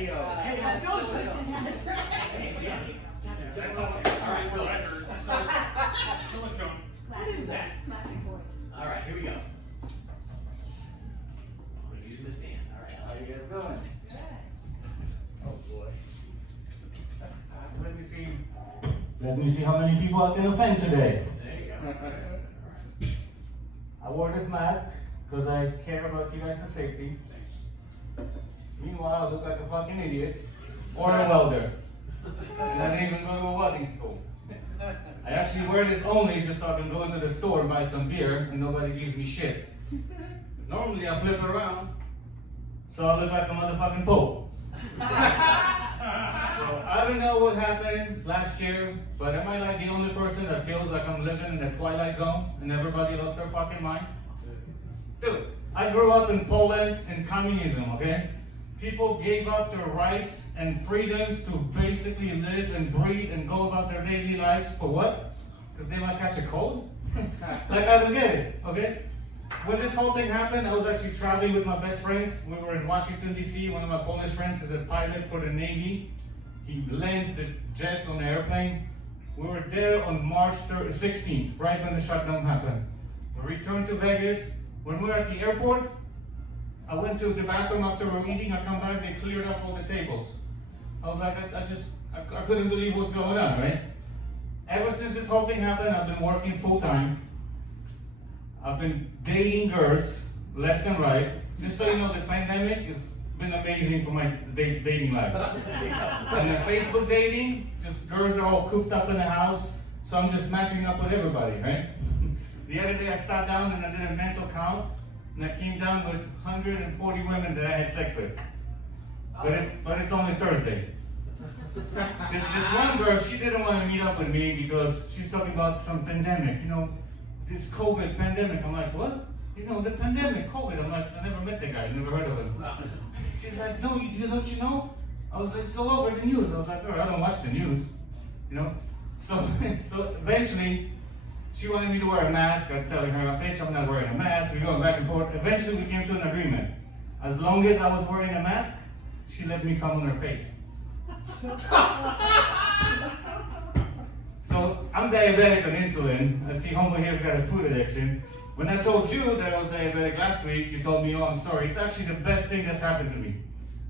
Leo. Hey, how's it going? That's right. That's okay. All right, good. So, silicone. Classic voice. Classic voice. All right, here we go. Let's use the stand. All right, how are you guys going? Good. Oh boy. Let me see how many people I can offend today. There you go. I wore this mask because I care about you guys' safety. Meanwhile, I look like a fucking idiot or a welder. And I didn't even go to a welding school. I actually wear this only just so I can go into the store and buy some beer and nobody gives me shit. Normally I flip around so I look like a motherfucking pope. So I don't know what happened last year, but am I like the only person that feels like I'm living in the Twilight Zone and everybody lost their fucking mind? Dude, I grew up in Poland in communism, okay? People gave up their rights and freedoms to basically live and breathe and go about their daily lives for what? Because they might catch a cold? Like, I don't get it, okay? When this whole thing happened, I was actually traveling with my best friends. We were in Washington, D.C. One of my Polish friends is a pilot for the Navy. He lands the jets on the airplane. We were there on March 16th, right when the shutdown happened. We returned to Vegas. When we were at the airport, I went to the bathroom after we were eating. I come back, they cleared up all the tables. I was like, I couldn't believe what's going on, right? Ever since this whole thing happened, I've been working full time. I've been dating girls left and right. Just so you know, the pandemic has been amazing for my dating life. And the Facebook dating, just girls are all cooped up in the house, so I'm just matching up with everybody, right? The other day I sat down and I did a mental count, and I came down with 140 women that I had sex with. But it's only Thursday. This one girl, she didn't want to meet up with me because she's talking about some pandemic, you know, this COVID pandemic. I'm like, what? You know, the pandemic, COVID. I'm like, I never met the guy, never heard of him. She's like, no, don't you know? I was like, it's all over the news. I was like, oh, I don't watch the news, you know? So eventually, she wanted me to wear a mask. I'm telling her, bitch, I'm not wearing a mask. We're going back and forth. Eventually, we came to an agreement. As long as I was wearing a mask, she let me come on her face. So I'm diabetic on insulin. I see Humble here's got a food addiction. When I told you that I was diabetic last week, you told me, oh, I'm sorry. It's actually the best thing that's happened to me.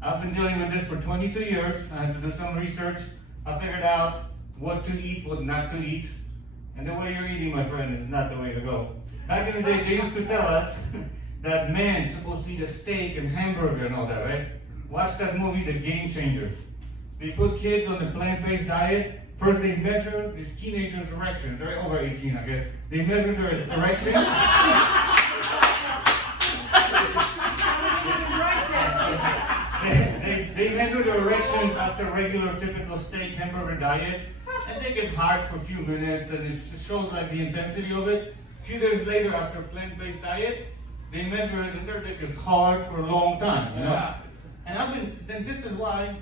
I've been dealing with this for 22 years. I had to do some research. I figured out what to eat, what not to eat. And the way you're eating, my friend, is not the way to go. Back in the day, they used to tell us that man's supposed to eat a steak and hamburger and all that, right? Watch that movie, The Game Changers. They put kids on a plant-based diet. First, they measure these teenagers' erections. They're over 18, I guess. They measure their erections. They measure their erections after regular, typical steak hamburger diet, and they get hard for a few minutes, and it shows like the intensity of it. A few days later, after a plant-based diet, they measure it, and their dick is hard for a long time, you know? And this is why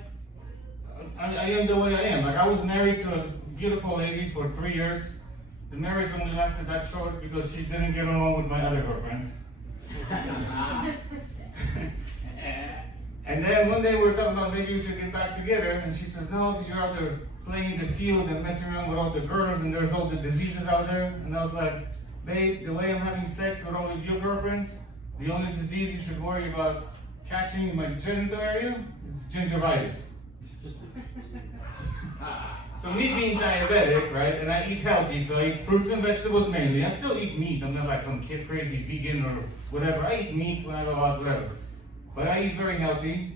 I am the way I am. Like, I was married to a beautiful lady for 3 years. The marriage only lasted that short because she didn't get along with my other girlfriends. And then one day we were talking about maybe we should get back together, and she says, no, because you're out there playing in the field and messing around with all the girls, and there's all the diseases out there. And I was like, babe, the way I'm having sex with all of your girlfriends, the only disease you should worry about catching in my genital area is gingivitis. So me being diabetic, right, and I eat healthy, so I eat fruits and vegetables mainly. I still eat meat. I'm not like some kid crazy vegan or whatever. I eat meat when I go out, whatever. But I eat very healthy,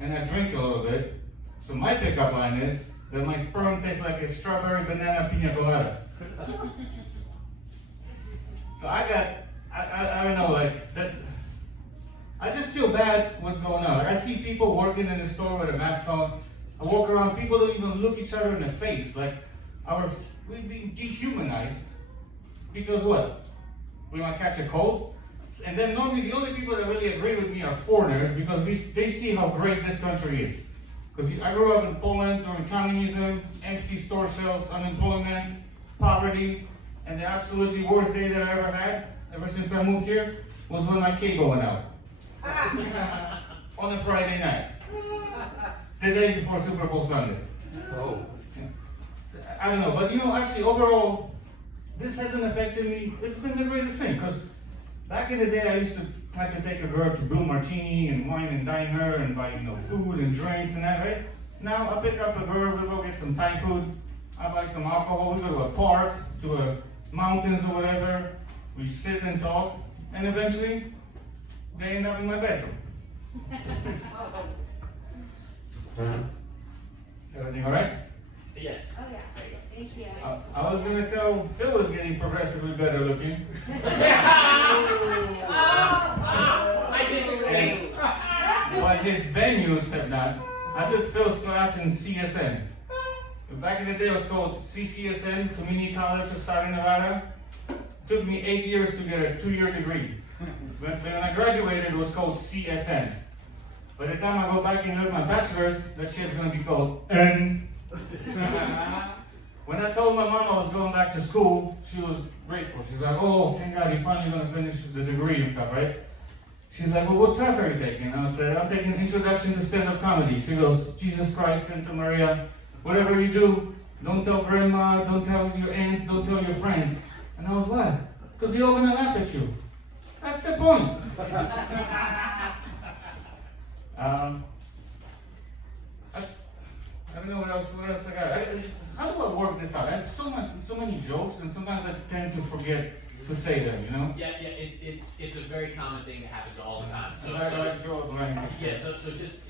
and I drink a little bit. So my pickup line is that my sperm tastes like a strawberry banana pina colada. So I don't know, like, that. I just feel bad what's going on. Like, I see people working in the store with a mask on. I walk around, people don't even look each other in the face. Like, we're being dehumanized because what? We might catch a cold? And then normally the only people that really agree with me are foreigners because they see how great this country is. Because I grew up in Poland during communism, empty store shelves, unemployment, poverty, and the absolutely worst day that I ever had, ever since I moved here, was when my cable went out. On a Friday night. the day before Super Bowl Sunday. Oh. So, I don't know, but actually overall, this hasn't affected me. It's been the greatest thing, because back in the day I used to have to take a girl to Blue Martini and wine and dine her and buy food and drinks and that, right? Now I pick up a girl, we go get some Thai food, I buy some alcohol, we go to a park, to a mountains or whatever, we sit and talk, and eventually they end up in my bedroom. Everything all right? Yes. Oh, yeah. There you go. HDI. I was gonna tell Phil is getting progressively better looking. I disagree. But his venues have not. I took Phil's class in CSN. Back in the day it was called CCSN, Community College of Southern Nevada. It took me 8 years to get a 2-year degree. When I graduated it was called CSN. By the time I go back and get my bachelor's, that shit's gonna be called N. When I told my mom I was going back to school, she was grateful. She's like, oh, thank God, you're finally gonna finish the degree and stuff, right? She's like, well, what class are you taking? I said, I'm taking Introduction to Stand-Up Comedy. She goes, Jesus Christ, Santa Maria, whatever you do, don't tell grandma, don't tell your aunts, don't tell your friends. And I was like, because they're all gonna laugh at you. That's the point. I don't know what else I got. How do I work this out? I have so many jokes, and sometimes I tend to forget to say them, Yeah, it's a very common thing that happens all the time. So I draw a blank. Yeah, so just,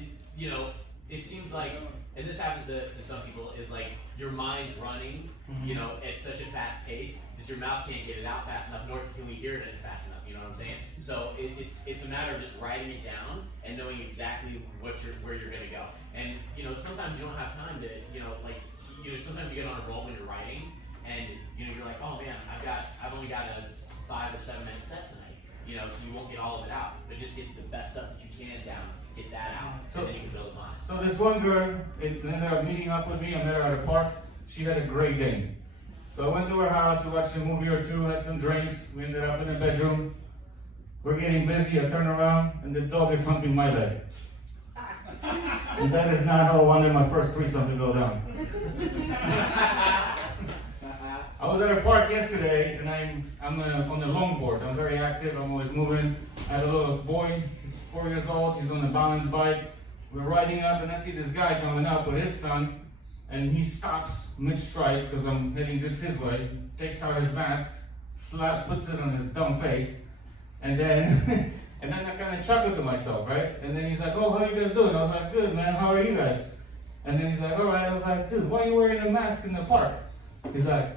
it seems like, and this happens to some people, is like your mind's running, at such a fast pace that your mouth can't get it out fast enough, nor can we hear it fast enough, you know what I'm saying? So it's a matter of just writing it down and knowing exactly where you're gonna go. And, sometimes you don't have time to, sometimes you get on a roll when you're writing, and, you're like, oh man, I've only got a 5 or 7 minute set tonight, so you won't get all of it out, but just get the best stuff that you can down, get that out, so then you can build upon it. So this one girl ended up meeting up with me. I met her at a park. She had a great day. So I went to her house, we watched a movie or two, had some drinks. We ended up in the bedroom. We're getting busy. I turn around, and the dog is humping my leg. And that is not how I wanted my first threesome to go down. I was at a park yesterday, and I'm on the longboard. I'm very active. I'm always moving. I have a little boy. He's 4 years old. He's on a balance bike. We're riding up, and I see this guy coming up with his son, and he stops mid-stride because I'm heading just his way. Takes out his mask, puts it on his dumb face, and then and then I kind of chuckled to myself, right? And then he's like, "Oh, how you guys doing?" I was like, "Good, man. How are you guys?" And then he's like, "All right." I was like, "Dude, why are you wearing a mask in the park?" He's like,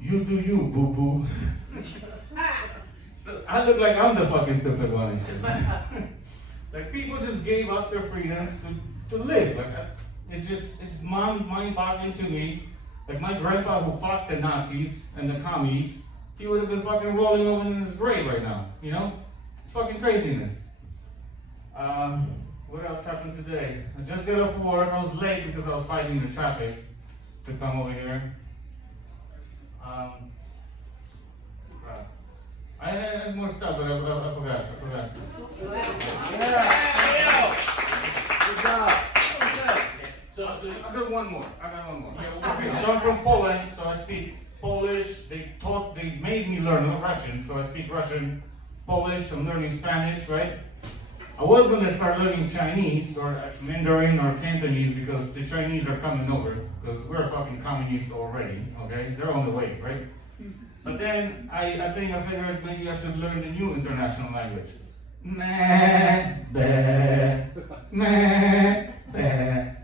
"You do you, boo-boo." So I look like I'm the fucking stupid one and shit. Like, people just gave up their freedoms to live. Like, it's mind-boggling to me. Like, my grandpa who fought the Nazis and the commies, he would have been fucking rolling over in his grave right now, It's fucking craziness. What else happened today? I just got off work. I was late because I was fighting the traffic to come over here. I had more stuff, but I forgot. Good job. So I got one more. Okay, so I'm from Poland, so I speak Polish. They made me learn Russian, so I speak Russian, Polish. I'm learning Spanish, right? I was going to start learning Chinese or Mandarin or Cantonese because the Chinese are coming over because we're fucking communist already. Okay, they're on the way, right? But then I figured maybe I should learn the new international language. Meh, bleh, meh, bleh.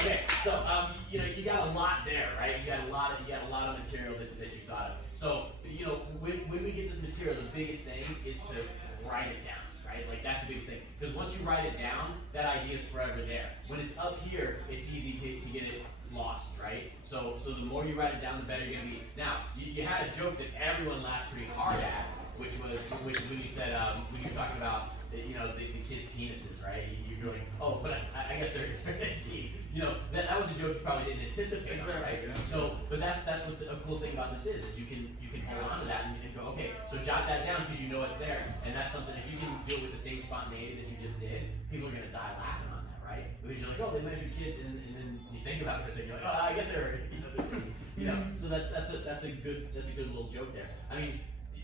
Okay, so you got a lot there, right? You got a lot of material that you thought of. So when we get this material, the biggest thing is to write it down, right? Like, that's the biggest thing, because once you write it down, that idea is forever there. When it's up here, it's easy to get it lost, right? So the more you write it down, the better you're gonna be. Now, you had a joke that everyone laughed pretty hard at, which was when you said when you're talking about the kids' penises, right? You're going, oh, but I guess they're 15. That was a joke you probably didn't anticipate, right? So, but that's what a cool thing about this is you can hold on to that and go, okay, so jot that down because you know it's there, and that's something, if you can do it with the same spontaneity that did, people are gonna die laughing on that, right? Because you're like, oh, they measured kids, and then you think about it for a second, you're like, oh, I guess they're, so that's a good little joke there. I mean,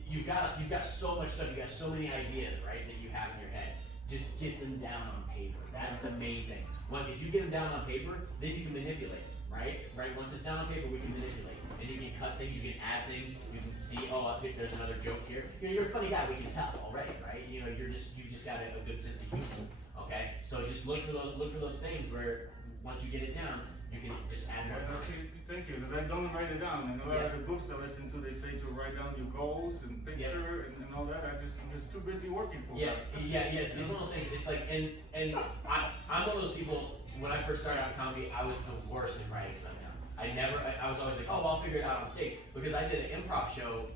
you've got so much stuff, you've got so many ideas, right, that you have in your head. Just get them down on paper. That's the main thing. If you get them down on paper, then you can manipulate, right? Right. Once it's down on paper, we can manipulate, and you can cut things, you can add things, you can see, oh, there's another joke here. You're a funny guy, we can tell already, right? You've just got a good sense of humor. Okay, so just look for those things where once you get it down, you can just add more. Thank you, because I don't write it down, and a lot of the books I listen to, they say to write down your goals and picture and all that. I'm just too busy working for it. It's one of those things. It's like, and I'm one of those people. When I first started out in comedy, I was the worst at writing stuff down. I was always like, oh, I'll figure it out on stage, because I did an improv show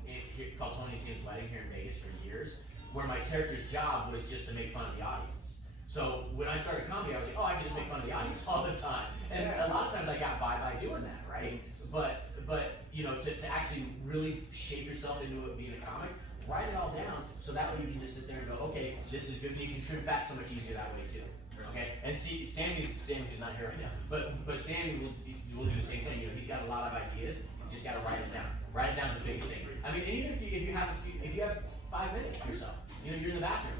called Tony Tim's Wedding here in Vegas for years, where my character's job was just to make fun of the audience. So when I started comedy, I was like, oh, I can just make fun of the audience all the time. And a lot of times I got by doing that, right? But to actually really shape yourself into being a comic, write it all down so that way you can just sit there and go, okay, this is good, and you can trim fat so much easier that way too. Okay? And see, Sammy's not here right now, but Sammy will do the same thing. He's got a lot of ideas. You just got to write it down. Write it down is the biggest thing. I mean, even if you have 5 minutes to yourself, you're in the bathroom.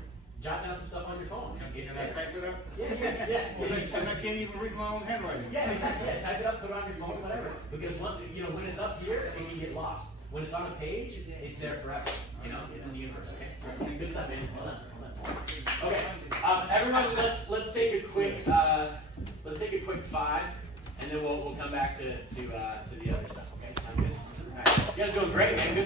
Jot down some stuff on your phone. Can I type it up? Yeah. Because I can't even read my own handwriting. Yeah, exactly. Yeah, type it up, put it on your phone, whatever. Because when it's up here, it can get lost. When it's on a page, it's there forever. It's in the universe. Okay. Good stuff, man. Well done. Okay. Everybody, let's take a quick 5, and then we'll come back to the other stuff. Okay. Sound good? All right. You guys are doing great, man. Good.